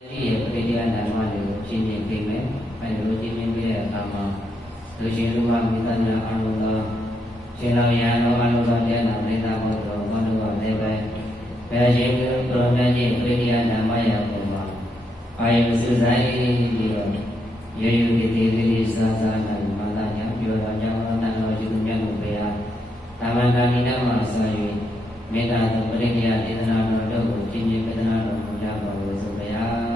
ဒီပရိယာနာမတွေကိုရှင်းပြပေးမယ်။အဲလိုရှင်းပြပေးတဲ့အခါမှာလူရှင်လူမမိသားစုအားလုံးသောရှင်တော်ရဟန်းတော်အားလုံးသောတရားနာပရိသတ်ဘုရားတော်ဘာလို့လဲပဲဘယ်ရှင်သူတော်မြတ်ကြီးပရိယာနာမရာပုံမှာအာယုစုဆိုင်ပြီးတော့ရေယူတည်တည်လေးစားစားနာမာသာညာပြောတော်ကြောင့်တန်တော်ယူမြတ်ကိုဘုရားတာမန်ကာနိနာမှာဆက်၍မေတ္တာတော်ပရိယာဒေသနာတော်တို့ကိုရှင်းပြပေးနာတော်မူကြပါလို့ဆိုဘုရား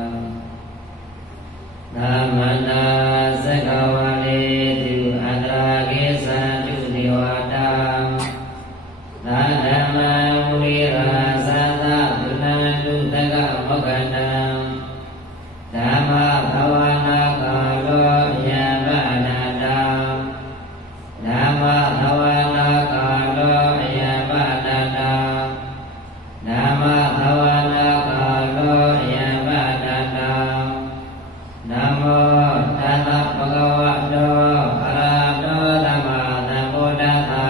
သမန္တာသက္ကဝါလေတုအတရာကေသံတုဒေဝတာသာဓမ္မမူရိရာသသဗုဏ္ဏတုတကမောက္ခတံဓမ္မဘဝနာကာလောယံဗနာတံဓမ္မဘဝနာကာလောယံဗနာတံဓမ္မဘဝနာကာလောယံဗနာတံနမောတတဗုဒ္ဓဝါတောအရဟတောသမ္မာသမ္ဗုဒ္ဓံ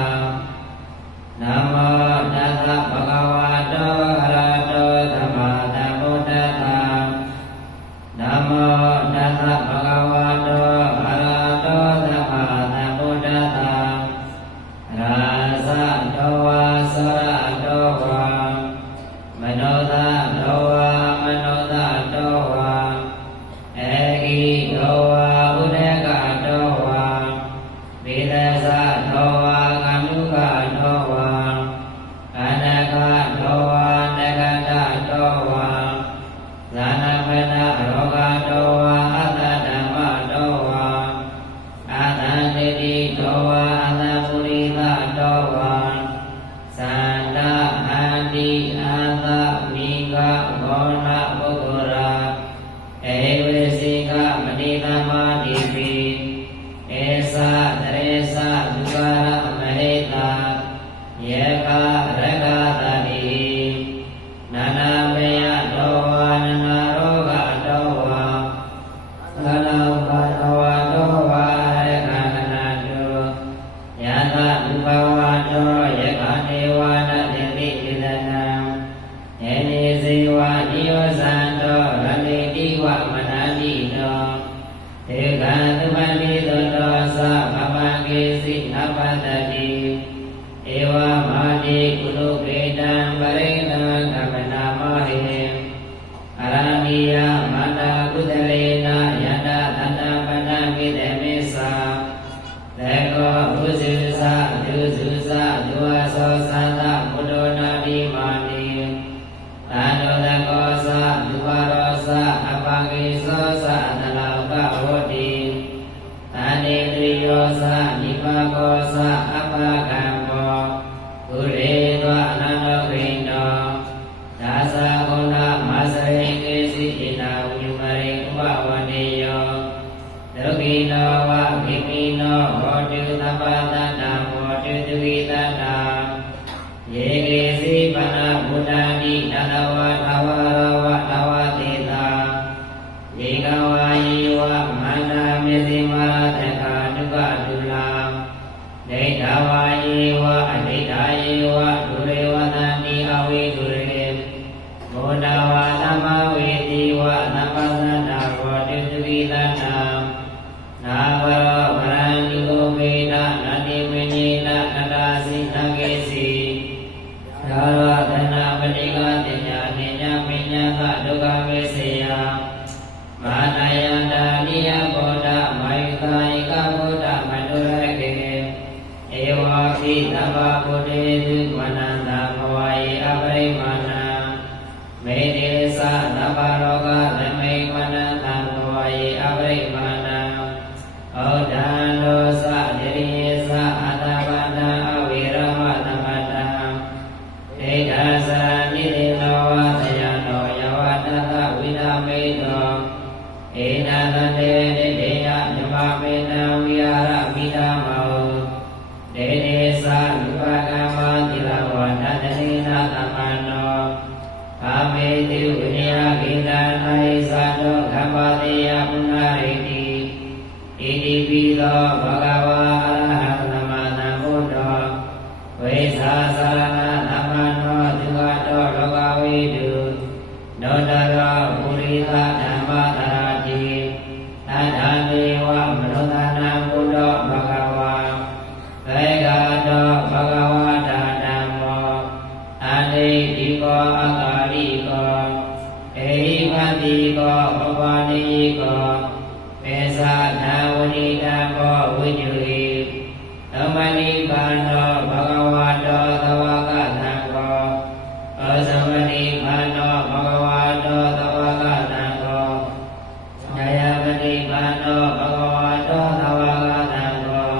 နမောတတဗုဒ္ဓဝါတောအရဟတောသမ္မာသမ္ဗုဒ္ဓံနမောတတဗုဒ္ဓဝါတောအရဟတောသမ္မာသမ္ဗုဒ္ဓံရာဇတောဝါသောရတောဝါမနောသတောဝါမနောသတောဝါဧကိတောဝါဥဒကတောဝါဝေဒသတောဝါကမုကတောဝါအနကတောဝါနကတတောဝါဇာနပနရောဂတောဝါအတ္တဓမ္မတောဝါအတ္တတိတိတောဝါအတ္တပုရိသတောဝါသန္တာအန္တိအတ္တမိကဘောနပုဂ္ဂိုလဧဝေစီကမတိသမတိပိဧသတရေသဒုက္ခရမဟေတာယေကရကတတိနာနာမေယတောဝါနာနာရောဂတောဝါသာနာဘတောဝါတောဝါယေကနာတုယသဒုက္ခဝါတောယေကနေဝါနတိတိဣဒနံယေနေဇေဝနိယောဇံတောရမေတိဝမနာတိတောဧကံသုပတိသောတောသဗဗံကေစီနပတတိဧဝမာတိကုလုကေတံပရိဏံကမနာမဟေအရဏိယမန္တာကုသလေနယန္တသန္တပဏံကိတေမေသာသေကောဘုဇုသဒုဇုသဒုဝါသောသန္တဘုဒ္ဓနာတိမာနိသာနောတကောသဒုဝါရောသအပကိသောသသလောကဝတ္တိသာနေတိယောသနိပကောသအပကံဘောကုရေသောအနန္တောခိတောဒါသဂုဏမသရိကေစီဣနာဝိမရိဥပဝနေယောဒုက္ခိနောဝခိမိနောဟောတုသဗ္ဗတန္တဟောတုဒုက္ခိတန္တယေကေစီပနဗုဒ္ဓံတိနတဝါထဝရဝထဝတိတာယေကဝါယေဝမန္တမေဇိမရတခာဒုက္ခဒုလာဒိဋ္ဌဝါယေဝအဒိဋ္ဌာယေဝဒုရေဝသန္တိအဝိဒုရေဘောဓဝါသမဝေတိဝသမ္ပသန္တာဟောတုဒုက္ခိတန္တနာဝရောဗရဏိကိုမေနနတိဝိနိနနတာစီနကေစီသာရသနာပတိကတိညာတိညာမိညာသဒုက္ခမေစေယမာနယန္တာနိယဘောဓမာယုကာယကဘောဓမတုရကေဧဝါခိသဗ္ဗဗုဒ္ဓေတုမနန္တဘဝယေအပရိမာဏမေတေသသဗ္ဗလောကသမိမနန္တဘဝယေအပရိမာဏဩဒံလောသတိရိယသအတ္တပန္တအဝိရမသမတံဒိဋ္ဌသနိတိနောဝသယနောယဝတတဝိနာမေတောဧနသတေတိတေယမြမမေနဝိဟာရမိဓမ္မောဒေနေသလူပကမ္မတိလဝနတတိနာသမ္မနောကာမေတိဝိနယကိတံနာယသတောကမ္မတေယပုဏ္ဏရိတိဣတိပိသောဘဂဝါအရဟံသမ္မာသမ္ဗုဒ္ဓောဝိသသရဏသမ္မနောဒုက္ခတောလောကဝိတုနောတရောပုရိသ တိကောပပနိကောပေသာနာဝနိတံဘောဝိညုဟိသမဏိပါနောဘဂဝါတောသဝကသံကောဩသမဏိပါနောဘဂဝါတောသဝကသံကောနယမဏိပါနောဘဂဝါတောသဝကသံကော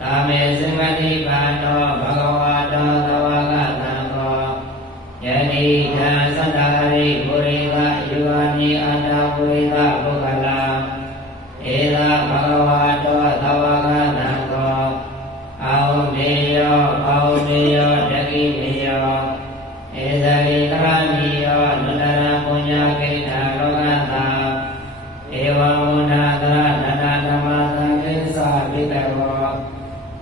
သာမေစမဏိပါနောဘဂဝါတောသဝကသံကောယတိသံသတ္တရိပုရိသယုဝနိအတ္တပုရိသပုဂ္ဂလာဧသာဘဂဝါတောသဝကသံကောအာဟုတေယောအာဟုတေယောတကိတေယောဧဇရိကရဏီယောနန္ဒရပုညကိဋ္ဌာလောကသာဧဝံဝန္ဒသရတတဓမ္မသံကိစ္စပိတကော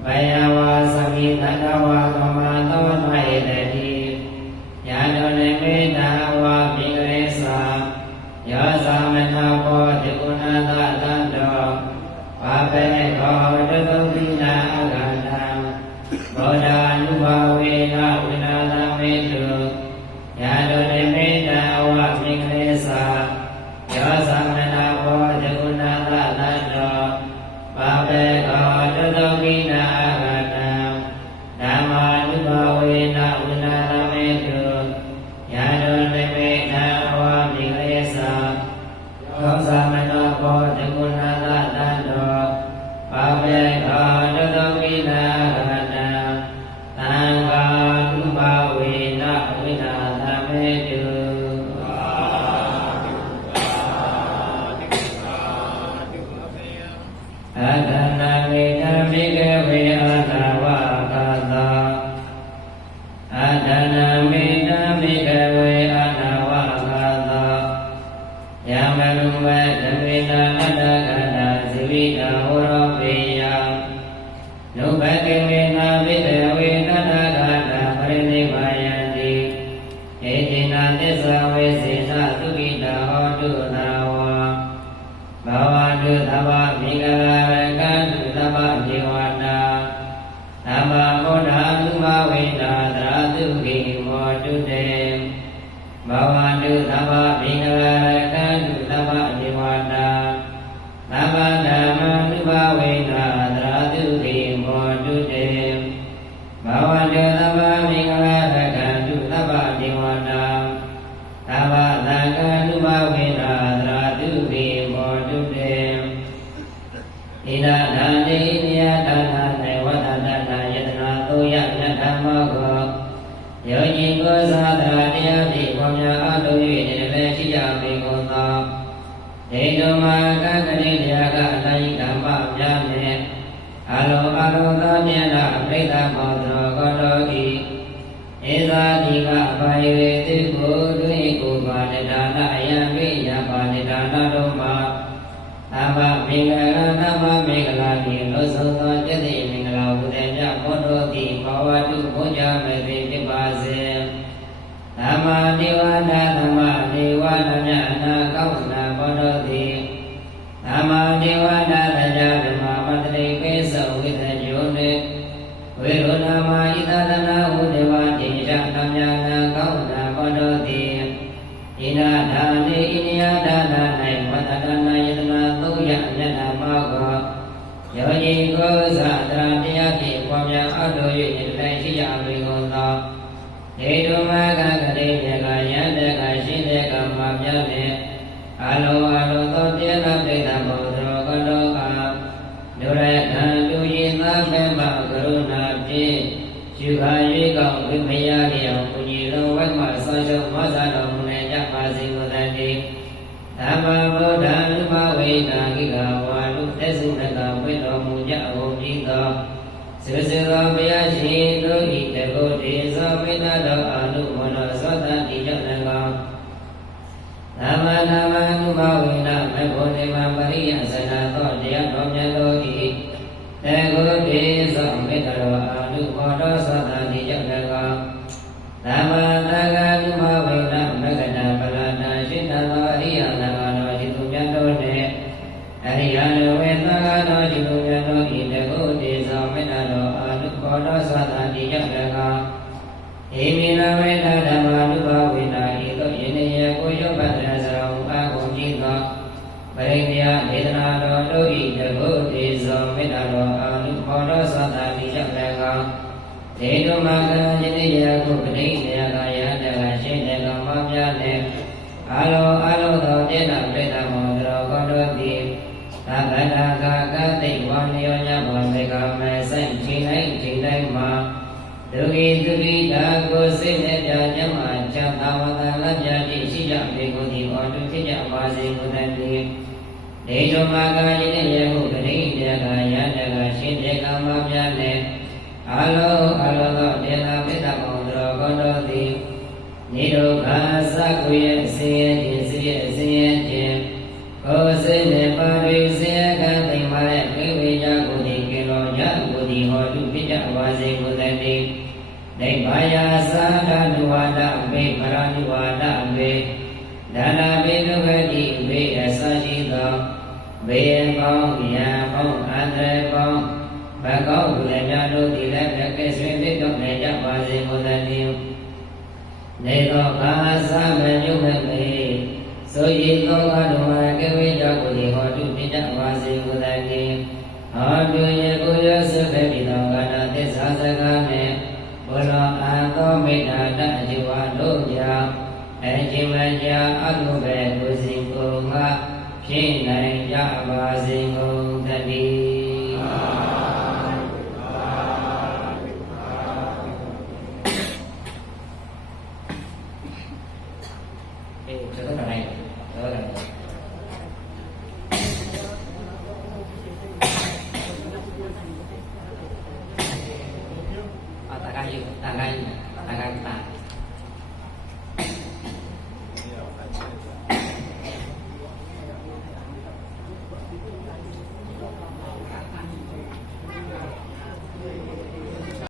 ဘယဝါသမိတတဝါသမသောနဟေတတိယာနောနိမေတဝါပိကရေသာယောသမနာဘောတိကုဏသတံတောဘာပေကောတတုပိနာအဂန္တံဘောဓာနုဘဝေနဝိနာသမေတုယာနောနိမေတဝါပိကရေသာယောသမနာဘောတိကုဏသတံတောဘာပေကောတတုပိနာအဂန္တံဓမ္မာနုဘဝေနဝိနာသမေတုယာနောနိမေတဝါပိကရေသာယောသမနာဘောတိကုဏသတံတောဘာပေကောတတုပိနာအဂန္တံသံဃာနုဘဝေနဝိနာသမေတုအတနာမေတမိကဝေအနာဝကသာအတနာမေတမိကဝေအနာဝကသာယမနုဝေဓမေနာအတ္တကနာဇိဝိတာဝရောပေယနုဘကေမေနာဝိတဝေတတ္တကနာပရိနိဗ္ဗာယံတိဧတိနာသစ္စာဝေစေနသုခိတာဟောတုနာဝါဘဝတုသဗ္ဗမိဂလာရကံတုသဗ္ဗဒေဝတာသမ္မာမောဓာနုဘဝေနာသရတုခိမောတုတေဘဝတုသဗ္ဗမိဂလာရကံတုသဗ္ဗဒေဝတာသမ္မာဓမ္မနုဘဝေနာသရတုခိမောတုတေဘဝတုသဗ္ဗမိဂလာရကံတုသဗ္ဗဒေဝတာသမ္မာသံဃာနုဘဝေနာသရတုခိမောတုတေဣဒာနာတိနိယဒါနာနေဝတ္တနာယတနာသုယမြတ်ဓမ္မောကောယောဂီကိုသာသရာတရားဖြင့်ပေါ်များအားထုတ်၍လည်းရှိကြပေကုန်သောဒေတုမာကကတိတရားကအတိုင်းဓမ္မများနှင့်အလုံးအလုံးသောမြတ်နာပြိဿမောသောကောတော်ဤဧသာတိကအဘာယေတိကိုတွင်ကိုပါဏဒါနအယံပိယပါဏဒါနတို့မှာသမ္မာမင်္ဂလာသမ္မာမင်္ဂလာဖြင့်လို့ဆုံးသောကျက်တိမင်္ဂလာဝုတေမြတ်ဘောတော်သည်ဘဝတုဘုရားမေသိဖြစ်ပါစေသမ္မာဒေဝနာသမ္မာဒေဝနာမြတ်အနာကောင်းနာဘောတော်သည်သမ္မာဒေဝနာတရားဓမ္မမတ္တိပိသဝိသညုန်ဝေရုဏမဣသဒနာဟုဒေဝတိယနာမြာနာကောင်းနာဘောတော်သည်ဣနာဒါနေဣနိယဒါနာ၌ဝတ္တနာယတနာသုယမြတ်နာမောကောယောဂီကိုသတရာတရားဖြင့်ပေါ်များအထော၍လည်းရှိကြပေကုန်သောဒေတုမကကတိတေကယန္တကရှိတေကမမြတ်ဖြင့်အလောအလောသောပြေနာပိဋကဘောသောကတောကဒုရထံလူရည်သာမေမကရုဏာဖြင့်ယူခာ၍ကောင်းဝိမယလျောင်ကုညီလုံးဝိမဆောင်းရှုံးမဆာတော်မူနေကြပါစေကုန်သတည်းသမ္မာဗုဒ္ဓံလူမဝေနာကိကဝါလူသက်စုနကဝိတော်မူကြအကုန်ပြီးသောစေစေသောဘုရားရှင်တို့ဤတကုတ်တေဇောမိနာတော်အာနုမောတော်သောတတိကြောင့်၎င်းသမ္မာနာမနုဘဝေနမေဖို့နေမပရိယသနာသောတရားတော်မြတ်တို့ဤတကုတ်တေဇောမိနာတော်အာနုမောတော်သောတတိကြောင့်၎င်းသမ္မာသဂ္ဂနုဘဝေနမေကနာပလာနာရှိတသောအရိယနာတော်ဤသူမြတ်တို့နှင့်အရိယနဝေသဂ္ဂတော်ဤသူမြတ်တို့ဤတကုတ်တေဇောမိနာတော်အာနုမောတော်သောတတိကြောင့်၎င်းဧမိနာဝေဒဓမ္မာနုဘဝေနာဤသို့ယနေ့ယကိုယောပတ္တရာဇောအ ဒေတုမကံယတိယကုပတိယကယတကရှိတဲ့ကမ္မပြနဲ့အာလောသောတေနပြိတ္တမောရောကောတောတိသဗ္ဗတာကာကတိဝါနိယောညဘောမေကမေဆိုင်ချိန်တိုင်းမှာဒုက္ခိဒါကိုစိတ်နဲ့ပြကြမှာချမ်းသာဝတ္တလပြတိရှိကြပေကိုဒီအောတုဖြစ်ကြပါစေဘုဒ္ဓတိဒေတုမကံယတိယကုပတိယကယတကရှိတဲ့ကမ္မပြနဲ့အာလောသောတေနပြိတ္တမောရောကောတောတိနိဒုက္ခသကုရဲ့အစဉ်ရဲ့ခြင်းကိုယ်စိတ်နဲ့ပါရိစေကသိမှလည်းကိဝေယကိုဒီကေလောယကိုဒီဟောတုပိဋကဝါစေဘုဒ္ဓတိနိဗ္ဗာယာသာဓနုဝါဒမေပရဏိဝါဒမေဒါနာပိဒုက္ခတိမေအစရှိသောဘေးပေါင်းဉာဏ်ပေါင်းအန္တရာယ်ပေါင်းဘကောင်းလည်းများတို့ဒီလည်းမြတ်ကဲဆွေဖြစ်တော့နေကြပါစေဘုဒ္ဓတိနေသောကာသမညုမေမေဆိုရသောကဓမ္မကဝေကြောကိုဒီဟောတုပိဋကဝါစေဘုဒ္ဓတိဟောတုယေကိုရသုခေတိသောကာဏသစ္စာစကားနဲ့ဘုလောအာသောမိဋ္ဌာတအဇိဝတို့ကြောင့်အจิမကြာအတုဘေကိုစီကိုငါဖြစ်နိုင်ကြပါစေကုန်သတည်းကျွန်တော်တိုင်းတော့တယ်အတကယူတန်တိုင်းတ